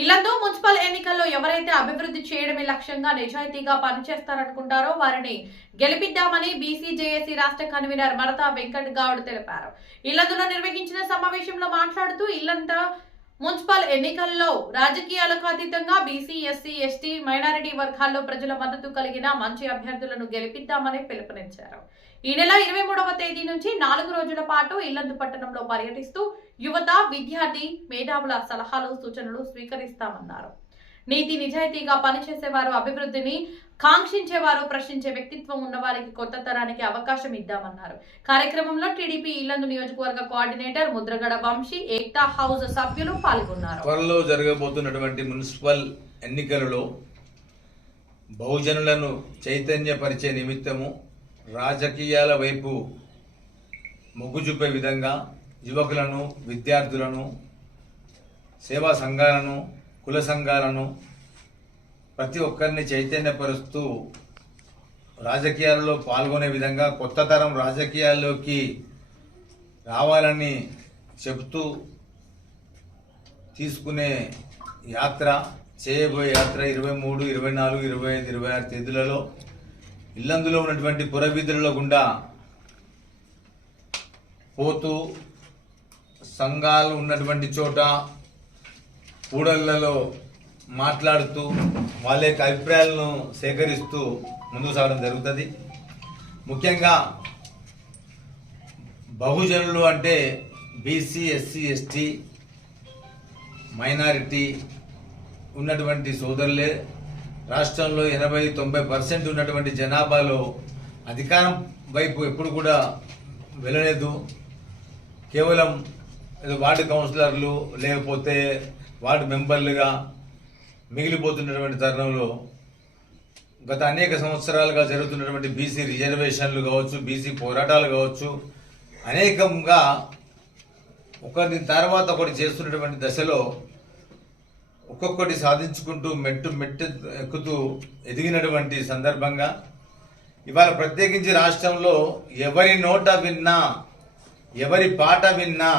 Yellandu municipal ఎన్నికల్లో ఎవరైతే అభివృద్ధి చేయడమే లక్ష్యంగా నిజాయితీగా పనిచేస్తారనుకుంటారో వారిని గెలిపిద్దామని బీసీ జేఏసీ రాష్ట్ర కన్వీనర్ మడతా వెంకట్ గౌడ్ తెలిపారు. ఇల్లందులో నిర్వహించిన సమావేశంలో మాట్లాడుతూ ఇల్లంతా మున్సిపల్ ఎన్నికల్లో రాజకీయాలకు అతీతంగా బీసీ, ఎస్సీ, ఎస్టీ, మైనారిటీ వర్గాల్లో ప్రజల మద్దతు కలిగిన మంచి అభ్యర్థులను గెలిపిద్దామని పిలుపునిచ్చారు. ఈ నెల 23వ తేదీ నుంచి 4 రోజుల పాటు ఇల్లందు పట్టణంలో పర్యటిస్తూ యువత, విద్యార్థి, మేధావుల సలహాలు, సూచనలు స్వీకరిస్తామన్నారు. నీతి నిజాయితీగా పనిచేసేవారు, అభివృద్ధిని కాంక్షించేవారు, ప్రశ్నించే వ్యక్తిత్వం ఉన్నవారికి కొత్త తరానికి అవకాశం ఇద్దామన్నారు. కార్యక్రమంలో టీడీపీ ఇల్లందు నియోజకవర్గ కోఆర్డినేటర్ ముద్రగడ వంశీ, ఏక్తా హౌస్ సభ్యులు పాల్గొన్నారు. త్వరలో జరగబోతున్నటువంటి మున్సిపల్ ఎన్నికలలో బహుజనులను చైతన్యపరిచే నిమిత్తము రాజకీయాల వైపు మొగ్గు చూపే విధంగా యువకులను, విద్యార్థులను, సేవా సంఘాలను, కుల సంఘాలను ప్రతి ఒక్కరిని చైతన్యపరుస్తూ రాజకీయాల్లో పాల్గొనే విధంగా కొత్త తరం రాజకీయాల్లోకి రావాలని చెబుతూ తీసుకునే యాత్ర, చేయబోయే యాత్ర 23, 24, 25, 26 తేదీలలో ఇల్లందులో ఉన్నటువంటి పురవీధులలో గుండా పోతూ సంఘాలు ఉన్నటువంటి చోట కూడళ్లలో మాట్లాడుతూ వాళ్ళ యొక్క అభిప్రాయాలను సేకరిస్తూ ముందుకు సాగడం జరుగుతుంది. ముఖ్యంగా బహుజనులు అంటే బీసీ, ఎస్సీ, ఎస్టీ, మైనారిటీ ఉన్నటువంటి సోదరులే. రాష్ట్రంలో 80-90% ఉన్నటువంటి జనాభాలో అధికారం వైపు ఎప్పుడు కూడా వెళ్ళలేదు. కేవలం వార్డు కౌన్సిలర్లు లేకపోతే వార్డు మెంబర్లుగా మిగిలిపోతున్నటువంటి తరుణంలో గత అనేక సంవత్సరాలుగా జరుగుతున్నటువంటి బీసీ రిజర్వేషన్లు కావచ్చు, బీసీ పోరాటాలు కావచ్చు, అనేకంగా ఒకరి తర్వాత ఒకటి చేస్తున్నటువంటి దశలో ఒక్కొక్కటి సాధించుకుంటూ మెట్టు ఎక్కుతూ ఎదిగినటువంటి సందర్భంగా ఇవాళ ప్రత్యేకించి రాష్ట్రంలో ఎవరి నోట విన్నా, ఎవరి పాట విన్నా,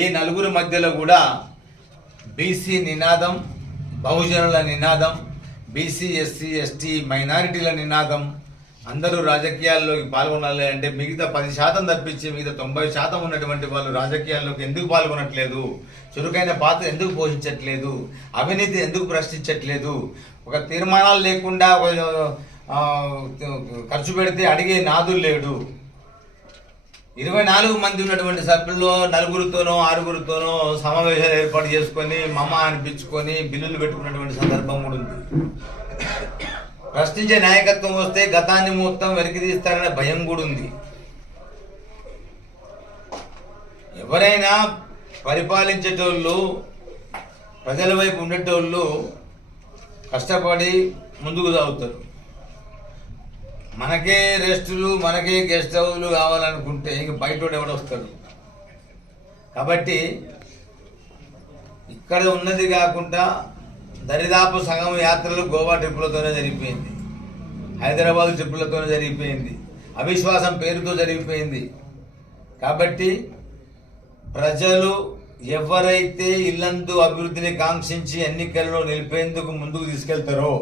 ఏ నలుగురు మధ్యలో కూడా బీసీ నినాదం, బహుజనుల నినాదం, బీసీ, ఎస్సీ, ఎస్టీ, మైనారిటీల నినాదం. అందరూ రాజకీయాల్లోకి పాల్గొనాలి అంటే మిగతా 10% తప్పించి మిగతా 90% ఉన్నటువంటి వాళ్ళు రాజకీయాల్లోకి ఎందుకు పాల్గొనట్లేదు? చురుకైన పాత్ర ఎందుకు పోషించట్లేదు? అవినీతి ఎందుకు ప్రశ్నించట్లేదు? ఒక తీర్మానాలు లేకుండా ఖర్చు పెడితే అడిగే నాదులు లేడు. 24 మంది ఉన్నటువంటి సభ్యుల్లో 4గురితోనో 6గురితోనో సమావేశాలు ఏర్పాటు చేసుకొని మమ అనిపించుకొని బిల్లులు పెట్టుకున్నటువంటి సందర్భం కూడా ఉంది. ప్రశ్నించే నాయకత్వం వస్తే గతాన్ని మొత్తం వెనక్కి తీస్తారనే భయం కూడా ఉంది. ఎవరైనా పరిపాలించేటోళ్ళు, ప్రజల వైపు ఉండేటోళ్ళు కష్టపడి ముందుకు సాగుతారు. మనకే రెస్టులు, మనకే గెస్ట్ హౌస్లు కావాలనుకుంటే ఇంక బయట ఎవడు వస్తాడు? కాబట్టి ఇక్కడ ఉన్నది కాకుండా దరిదాపు సగం యాత్రలు గోవా ట్రిప్పులతోనే జరిగిపోయింది, హైదరాబాద్ ట్రిప్పులతోనే జరిగిపోయింది, అవిశ్వాసం పేరుతో జరిగిపోయింది. కాబట్టి ప్రజలు ఎవరైతే ఇల్లందు అభివృద్ధిని కాంక్షించి ఎన్నికల్లో నిలిపేందుకు ముందుకు తీసుకెళ్తారో,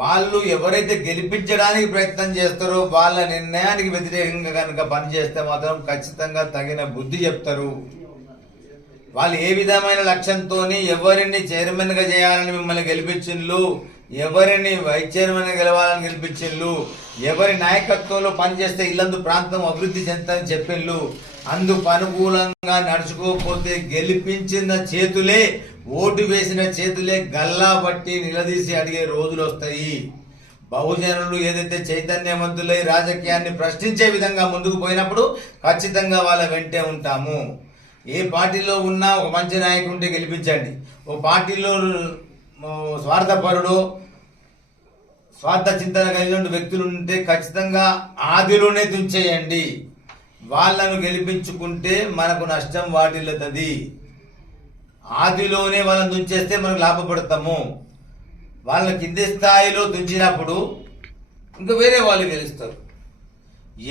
వాళ్ళు ఎవరైతే గెలిపించడానికి ప్రయత్నం చేస్తారో వాళ్ళ నిర్ణయానికి వ్యతిరేకంగా కనుక పనిచేస్తే మాత్రం ఖచ్చితంగా తగిన బుద్ధి చెప్తారు. వాళ్ళు ఏ విధమైన లక్ష్యంతో ఎవరిని చైర్మన్ గా చేయాలని మిమ్మల్ని గెలిపించిండ్లు, ఎవరిని వైస్ చైర్మన్ గా గెలవాలని గెలిపించిండ్లు, ఎవరి నాయకత్వంలో పనిచేస్తే ఇల్లందు ప్రాంతం అభివృద్ధి చెందుతుందని చెప్పిండ్లు, అందుకు అనుకూలంగా నడుచుకోకపోతే గెలిపించిన చేతులే, ఓటు వేసిన చేతులే గల్లా బట్టి నిలదీసి అడిగే రోజులు వస్తాయి. బహుజనులు ఏదైతే చైతన్యవంతులై రాజకీయాన్ని ప్రశ్నించే విధంగా ముందుకు పోయినప్పుడు ఖచ్చితంగా వాళ్ళ వెంటే ఉంటాము. ఏ పార్టీలో ఉన్నా ఒక మంచి నాయకుడిని గెలిపించండి. ఓ పార్టీలో స్వార్థపరుడు, స్వార్థ చింతన కలిగిన వ్యక్తులు ఉంటే ఖచ్చితంగా ఆదిలోనే తుంచేయండి. వాళ్ళను గెలిపించుకుంటే మనకు నష్టం వాటిల్లుతుంది. ఆదిలోనే వాళ్ళని తుంచేస్తే మనకు లాభపడతాము. వాళ్ళని కింది స్థాయిలో తుంచినప్పుడు ఇంకా వేరే వాళ్ళు గెలుస్తారు.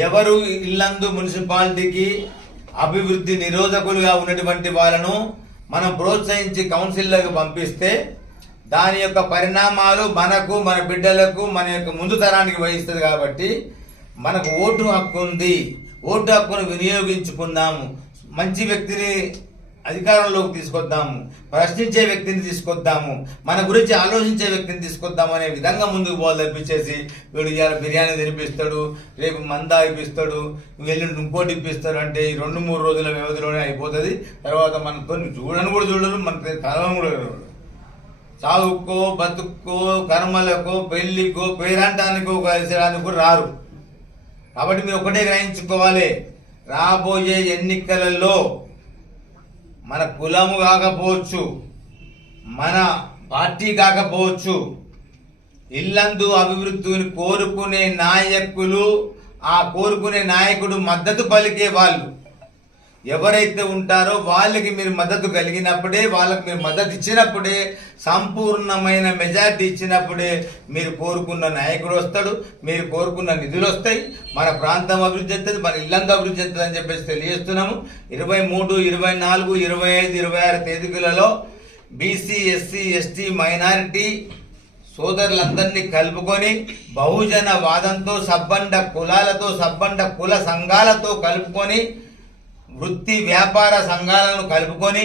ఎవరు ఇల్లందు మున్సిపాలిటీకి అభివృద్ధి నిరోధకులుగా ఉన్నటువంటి వాళ్ళను మనం ప్రోత్సహించి కౌన్సిల్లోకి పంపిస్తే దాని యొక్క పరిణామాలు మనకు, మన బిడ్డలకు, మన యొక్క ముందు తరానికి వహిస్తుంది. కాబట్టి మనకు ఓటు హక్కు ఉంది. ఓటు హక్కును వినియోగించుకుందాము. మంచి వ్యక్తిని అధికారంలోకి తీసుకొద్దాము, ప్రశ్నించే వ్యక్తిని తీసుకొద్దాము, మన గురించి ఆలోచించే వ్యక్తిని తీసుకొద్దాము అనే విధంగా ముందుకు పోవాలి తప్పించేసి వీడు ఇవాళ బిర్యానీ తినిపిస్తాడు, రేపు మందా ఇప్పిస్తాడు, వెళ్ళి ఇంకోటి ఇప్పిస్తాడు అంటే ఈ 2-3 రోజుల వ్యవధిలోనే అయిపోతుంది. తర్వాత మనతో చూడని కూడా చూడరు, మన కలవని కూడా చూడరు. సాగుకో, బతుక్కో, కర్మలకో, పెళ్లికో, పేరంటానికో కలిసడానికి కూడా రారు. కాబట్టి మీరు ఒకటే గ్రహించుకోవాలి, రాబోయే ఎన్నికలలో మన కులము కాకపోవచ్చు, మన పార్టీ కాకపోవచ్చు, ఇల్లందు అభివృద్ధిని కోరుకునే నాయకులు, ఆ కోరుకునే నాయకుడు మద్దతు పలికే వాళ్ళు ఎవరైతే ఉంటారో వాళ్ళకి మీరు మద్దతు కలిగినప్పుడే, వాళ్ళకి మీరు మద్దతు ఇచ్చినప్పుడే, సంపూర్ణమైన మెజార్టీ ఇచ్చినప్పుడే మీరు కోరుకున్న నాయకుడు వస్తాడు, మీరు కోరుకున్న నిధులు వస్తాయి, మన ప్రాంతం అభివృద్ధి అవుతుంది, మన ఇల్లంతా అభివృద్ధి అవుతుంది అని చెప్పేసి తెలియజేస్తున్నాము. 23, 24, 25, 26 తేదీలలో బీసీ, ఎస్సీ, ఎస్టీ, మైనారిటీ సోదరులందరినీ కలుపుకొని బహుజన వాదంతో, సబ్బండ కులాలతో, సబ్బండ కుల సంఘాలతో కలుపుకొని, వృత్తి వ్యాపార సంఘాలను కలుపుకొని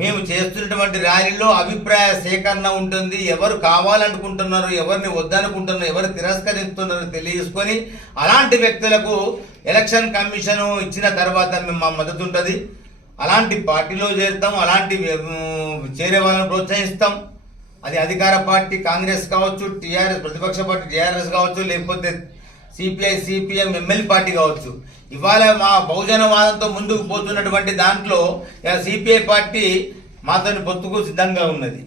మేము చేస్తున్నటువంటి ర్యాలీలో అభిప్రాయ సేకరణ ఉంటుంది. ఎవరు కావాలనుకుంటున్నారు, ఎవరిని వద్దనుకుంటున్నారు, ఎవరు తిరస్కరిస్తున్నారో తెలియజేసుకొని అలాంటి వ్యక్తులకు ఎలక్షన్ కమిషన్ ఇచ్చిన తర్వాత మేము మా మద్దతు ఉంటుంది. అలాంటి పార్టీలో చేరుతాం, అలాంటి చేరే వాళ్ళని ప్రోత్సహిస్తాం. అది అధికార పార్టీ కాంగ్రెస్ కావచ్చు, టీఆర్ఎస్ ప్రతిపక్ష పార్టీ టీఆర్ఎస్ కావచ్చు, లేకపోతే సిపిఐ, సిపిఎం, ఎంఎల్ పార్టీ కావచ్చు. ఇవాళ మా బహుజనవాదంతో ముందుకు పోతున్నటువంటి దాంట్లో సిపిఐ పార్టీ మాతో పొత్తుకు సిద్ధంగా ఉన్నది,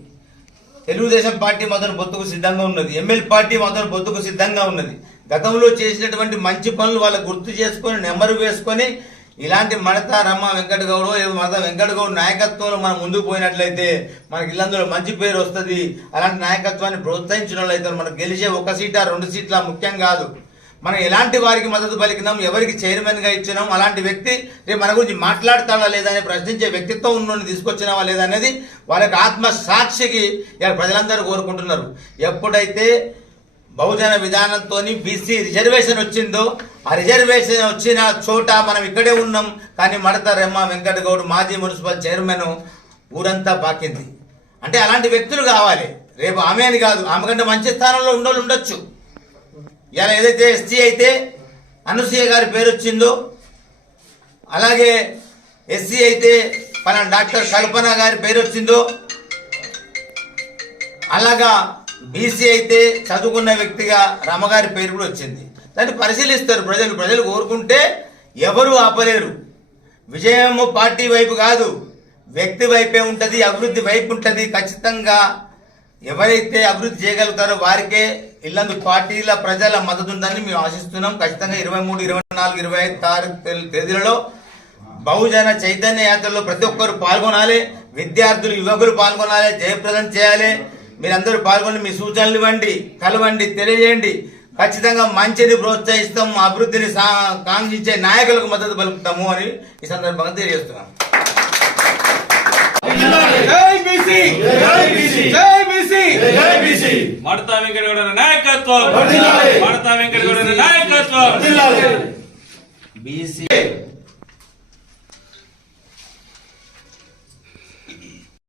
తెలుగుదేశం పార్టీ మాతో పొత్తుకు సిద్ధంగా ఉన్నది, ఎంఎల్ పార్టీ మాతో పొత్తుకు సిద్ధంగా ఉన్నది. గతంలో చేసినటువంటి మంచి పనులు వాళ్ళు గుర్తు చేసుకొని నెంబరు వేసుకొని ఇలాంటి మడత రమ్మ వెంకటగౌడ, మడత వెంకటగౌడ నాయకత్వంలో మనం ముందుకు పోయినట్లయితే మనకి ఇల్లందులో మంచి పేరు వస్తుంది. అలాంటి నాయకత్వాన్ని ప్రోత్సహించిన వాళ్ళు అయితే మనకు గెలిచే 1 సీటా 2 సీట్ల ముఖ్యం కాదు. మనం ఎలాంటి వారికి మద్దతు పలికినాం, ఎవరికి చైర్మన్గా ఇచ్చినాం, అలాంటి వ్యక్తి రేపు మన గురించి మాట్లాడతాడా లేదా అని ప్రశ్నించే వ్యక్తిత్వం ఉన్నోని తీసుకొచ్చినావా లేదా అనేది వాళ్ళకి ఆత్మసాక్షికి ప్రజలందరూ కోరుకుంటున్నారు. ఎప్పుడైతే బహుజన విధానంతో బీసీ రిజర్వేషన్ వచ్చిందో, ఆ రిజర్వేషన్ వచ్చిన చోట మనం ఇక్కడే ఉన్నాం. కానీ మడత రెమ్మ వెంకటగౌడ్ మాజీ మున్సిపల్ చైర్మన్ ఊరంతా పాకింది. అంటే అలాంటి వ్యక్తులు కావాలి. రేపు ఆమె అని కాదు, ఆమె కంటే మంచి స్థానంలో ఉన్నోళ్ళు ఉండొచ్చు. ఇలా ఏదైతే ఎస్టీ అయితే అనసూయ గారి పేరు వచ్చిందో, అలాగే ఎస్సీ అయితే మన డాక్టర్ కల్పన గారి పేరు వచ్చిందో, అలాగా బీసీ అయితే చదువుకున్న వ్యక్తిగా రమగారి పేరు కూడా వచ్చింది. దాన్ని పరిశీలిస్తారు ప్రజలు కోరుకుంటే ఎవరు ఆపలేరు. విజయము పార్టీ వైపు కాదు, వ్యక్తి వైపే ఉంటుంది, అభివృద్ధి వైపు ఉంటుంది. ఖచ్చితంగా ఎవరైతే అభివృద్ధి చేయగలుగుతారో వారికే ఇల్లందు పార్టీల ప్రజల మద్దతు ఉందని మేము ఆశిస్తున్నాం. ఖచ్చితంగా 23, 24, 25 తేదీలలో బహుజన చైతన్య యాత్రలో ప్రతి ఒక్కరు పాల్గొనాలి. విద్యార్థులు, యువకులు పాల్గొనాలి, జయప్రదం చేయాలి. మీరందరూ పాల్గొని మీ సూచనలు ఇవ్వండి, కలవండి, తెలియజేయండి. ఖచ్చితంగా మంచిని ప్రోత్సహిస్తాం, అభివృద్ధిని కాంక్షించే నాయకులకు మద్దతు పలుకుతాము అని ఈ సందర్భంగా తెలియజేస్తున్నాం. మడతా వెంకటగౌడ నాయకత్వం, మడతా వెంకటగౌడ నాయకత్వం.